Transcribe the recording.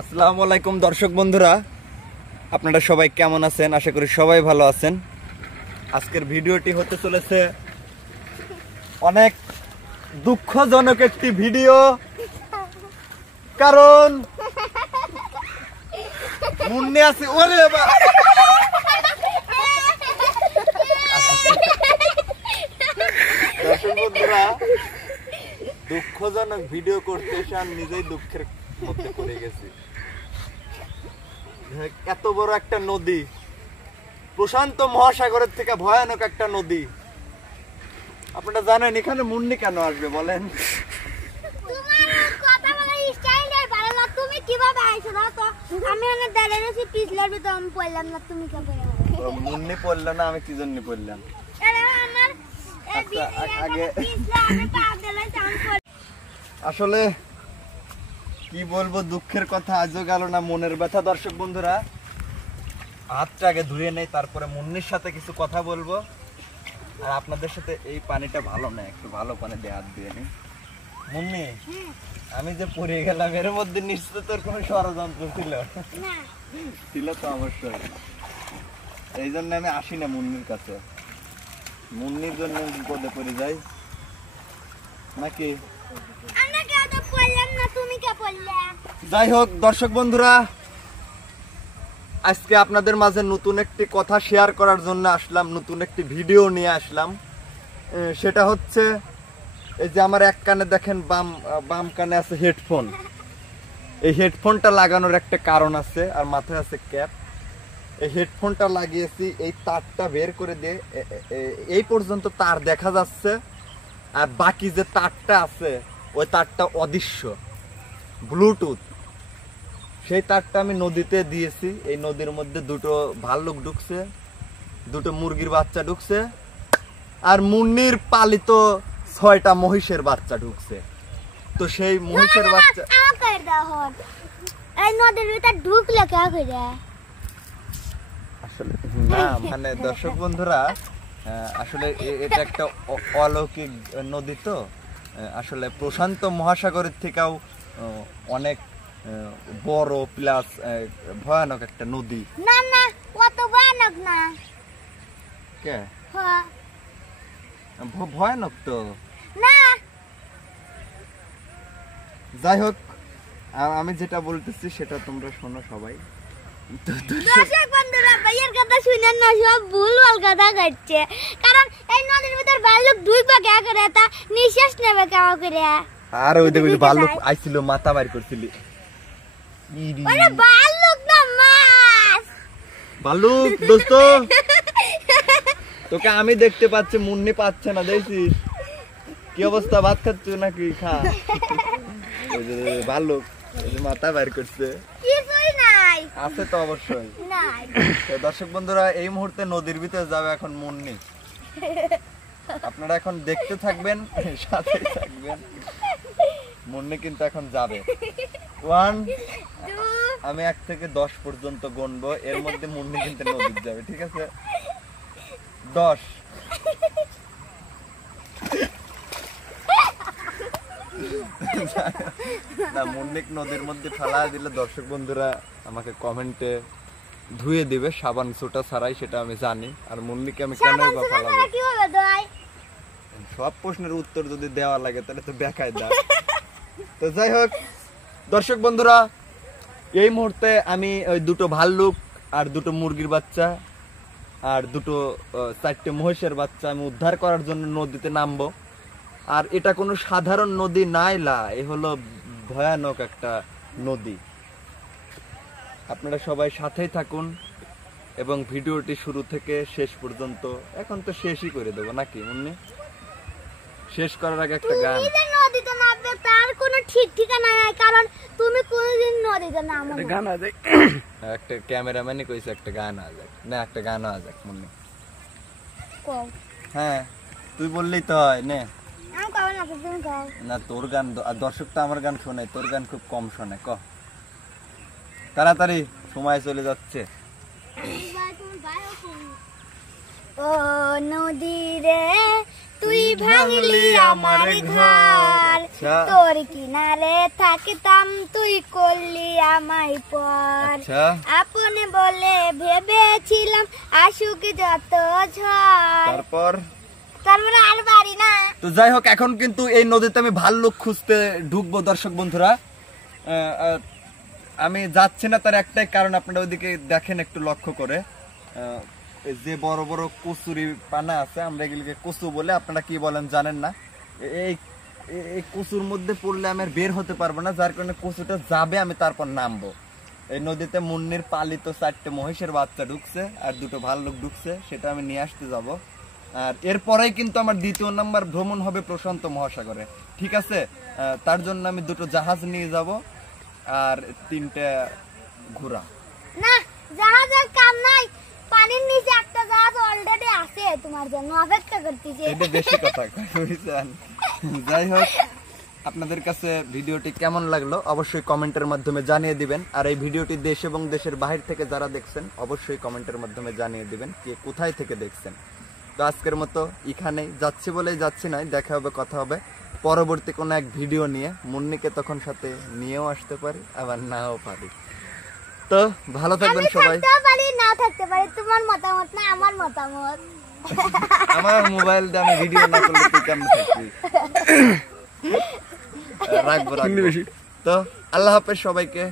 আসসালামু আলাইকুম দর্শক বন্ধুরা, আপনারা সবাই কেমন আছেন? আশা করি সবাই ভালো আছেন। আজকের ভিডিওটি হতে চলেছে অনেক দুঃখজনক একটি ভিডিও, কারণ মুন্নি আছে। ওরে দর্শক বন্ধুরা, দুঃখজনক ভিডিও করতে এসে আমি নিজেই দুঃখের মধ্যে পড়ে গেছি। এত বড় একটা নদী, প্রশান্ত মহাসাগরের থেকে ভয়ানক একটা নদী, আপনারা জানেন এখানে মুন্নি কেন আসবে বলেন? মুন্নি পড়ল না, আমি কি জন্য পড়লাম? আসলে কি বলবো, দুঃখের কথা আজও গেল না, মনের ব্যথা। দর্শক বন্ধুরা, হাতটা আগে ধুয়ে নেই, তারপরে মুন্নির সাথে কিছু কথা বলবো। আর আপনাদের সাথে এই পানিটা ভালো না, একটু ভালো পানি দিয়ে হাত ধুয়ে নি। মুন্নি, আমি যে পড়ে গেলাম এর মধ্যে নিশ্চয় তোর কোনো ষড়যন্ত্র ছিল? ছিল তো অবশ্যই। এই জন্য আমি আসি না মুন্নির কাছে, মুন্নির জন্য বিপদে পড়ে যাই নাকি? যাই হোক দর্শক বন্ধুরা, আজকে আপনাদের মাঝে নতুন একটি কথা শেয়ার করার জন্য আসলাম, নতুন একটি ভিডিও নিয়ে আসলাম। সেটা হচ্ছে, এই যে আমার এক কানে দেখেন, বাম কানে আছে হেডফোন। এই হেডফোনটা লাগানোর একটা কারণ আছে, আর মাথায় আছে ক্যাপ। এই হেডফোনটা লাগিয়েছি, এই তারটা বের করে দিয়ে এই পর্যন্ত তার দেখা যাচ্ছে, আর বাকি যে তারটা আছে ওই তারটা অদৃশ্য, ব্লুটুথ। সেই তারটা আমি নদীতে দিয়েছি। এই নদীর মধ্যে দুটো ভাল্লুক ঢুকছে, দুটো মুরগির বাচ্চা ঢুকছে, আর মুন্নির পালিত 6টা মহিষের বাচ্চা ঢুকছে। তো সেই মহিষের বাচ্চা আসলে না, মানে দর্শক বন্ধুরা, আসলে এটা একটা অলৌকিক নদী। তো আসলে প্রশান্ত মহাসাগরের থেকেও অনেক বড় প্লাস ভয়ানক একটা নদী। না না, কত ভয়ানক না। কে ভয়ানক? তো না, যাই হোক, আমি যেটা বলতেছি সেটা তোমরা শোনো সবাই। দর্শক বন্ধুরা, ভাইয়ের কথা শুনেন না, সব ভুলভাল কথা করছে। কারণ এই নদীর ভিতর ভাল্লুক ঢুকবে কে করে, তা নিঃশ্বাস নেবে কে করে। আর ওই দেখো ভাল্লুক আইছিল, মাথা বাইর করছিলি। ওরে ভাল্লুক না, মাছ। ভাল্লুক দোস্ত, তোকে আমি দেখতে পাচ্ছি, মুন্নি পাচ্ছে না, দেখছিস কি অবস্থা? ভাত খাচ্ছ নাকি? খা। ওই যে ভাল্লুক মাথা বাইর করছে। কিছুই নাই। আছে তো অবশ্যই নাই। তো দর্শক বন্ধুরা, এই মুহূর্তে নদীর ভিতরে যাবে এখন মুন্নি। আপনারা এখন দেখতে থাকবেন, সাথে থাকবেন। মুন্নি কিন্তু এখন যাবে। 1, আমি 1 থেকে 10 পর্যন্ত গুনবো, এর মধ্যে মুন্নি কিন্তু নদীতে যাবে, ঠিক আছে? 10। না, মুন্নিক নদীর মধ্যে ফেলা দিলে দর্শক বন্ধুরা আমাকে কমেন্টে ধুয়ে দিবে, সাবান সোটা ছাড়াই, সেটা আমি জানি। আর মুন্নিকে আমি কেনই বা ফেলাবো? সব প্রশ্নের উত্তর যদি দেওয়া লাগে তাহলে তো বেকায় দাও। তো যাই হোক দর্শক বন্ধুরা, এই মুহূর্তে আমি ওই দুটো ভাল্লুক আর দুটো মুরগির বাচ্চা আর দুটো 4টে মহিষের বাচ্চা আমি উদ্ধার করার জন্য নদীতে নামবো। আর এটা কোনো সাধারণ নদী নাইলা, এ হলো ভয়ানক একটা নদী। আপনারা সবাই সাথেই থাকুন এবং ভিডিওটি শুরু থেকে শেষ পর্যন্ত, এখন তো শেষই করে দেবো নাকি মুন্নি? শেষ করার আগে একটা গান। নদীতে নামবে তার কোনো ঠিক ঠিকানা নাই, কারণ তুমি কোনদিন নদীতে নামো না। গান আ যাক, একটা ক্যামেরাম্যানই কইছে একটা গান আ যাক, না একটা গান আ যাক মুন্নি। কও। হ্যাঁ, তুই বললেই তো হয়। নে, আমি কও না, তুমি কও না, তোর গান, দর্শক তো আমার গান শোনে, তোর গান খুব কম শোনে। ক তাড়াতাড়ি, সময় চলে যাচ্ছে। ও নদী রে, তুই ভাঙলি আমার ঘর, আচ্ছা তোর কিনারে থাকতাম তুই করলি আমায় পর আচ্ছা আপনে বলে ভেবেছিলাম আসুক যত ঝড় তারপর তারপরে আর পারি না। তো যাই হোক, এখন কিন্তু এই নদীতে আমি ভাল্লুক খুঁজতে ঢুকবো দর্শক বন্ধুরা। আমি যাচ্ছি না তার একটাই কারণ, আপনারা ওইদিকে দেখেন একটু লক্ষ্য করে, যে বড় বড় কচুরি পানা আছে, আমরা এগুলিকে কচু বলে, আপনারা কি বলেন জানেন না। এই এই কচুর মধ্যে পড়লে আমি আর বের হতে পারবো না, যার কারণে কচুটা যাবে, আমি তারপর নামবো। এই নদীতে মুন্নির পালিত 4টে মহিষের বাচ্চা ঢুকছে আর 2টো ভাল্লুক ঢুকছে, সেটা আমি নিয়ে আসতে যাব। আর এরপরেই কিন্তু আমার 2য় নাম্বার ভ্রমণ হবে প্রশান্ত মহাসাগরে, ঠিক আছে। তার জন্য আমি 2টো জাহাজ নিয়ে যাব আর 3টে ঘোড়া। না, জাহাজের কাম নাই, পানির নিচে একটা জাহাজ অলরেডি আছে, তোমার জন্য অপেক্ষা করতেছে। এটা বেশি কথা বুঝছেন। যাই হোক, আপনাদের কাছে ভিডিওটি কেমন লাগলো অবশ্যই কমেন্টের মাধ্যমে জানিয়ে দিবেন। আর এই ভিডিওটি দেশ এবং দেশের বাহির থেকে যারা দেখছেন অবশ্যই কমেন্টের মাধ্যমে জানিয়ে দিবেন কে কোথায় থেকে দেখছেন। তো আজকের মতো এখানেই, যাচ্ছি বলেই যাচ্ছি নয়, দেখা হবে, কথা হবে পরবর্তী কোনো এক ভিডিও নিয়ে। মুন্নিকে তখন সাথে নিয়েও আসতে পারি, আবার নাও পারি। তো ভালো থাকবেন সবাই। থাকতে পারি না থাকতে পারি, তোমার মতামত না আমার মতামত। আমার মোবাইল দিয়ে আমি ভিডিও না করলে তুই কেমন থাকবি? রাখবো। তো আল্লাহ হাফেজ সবাইকে।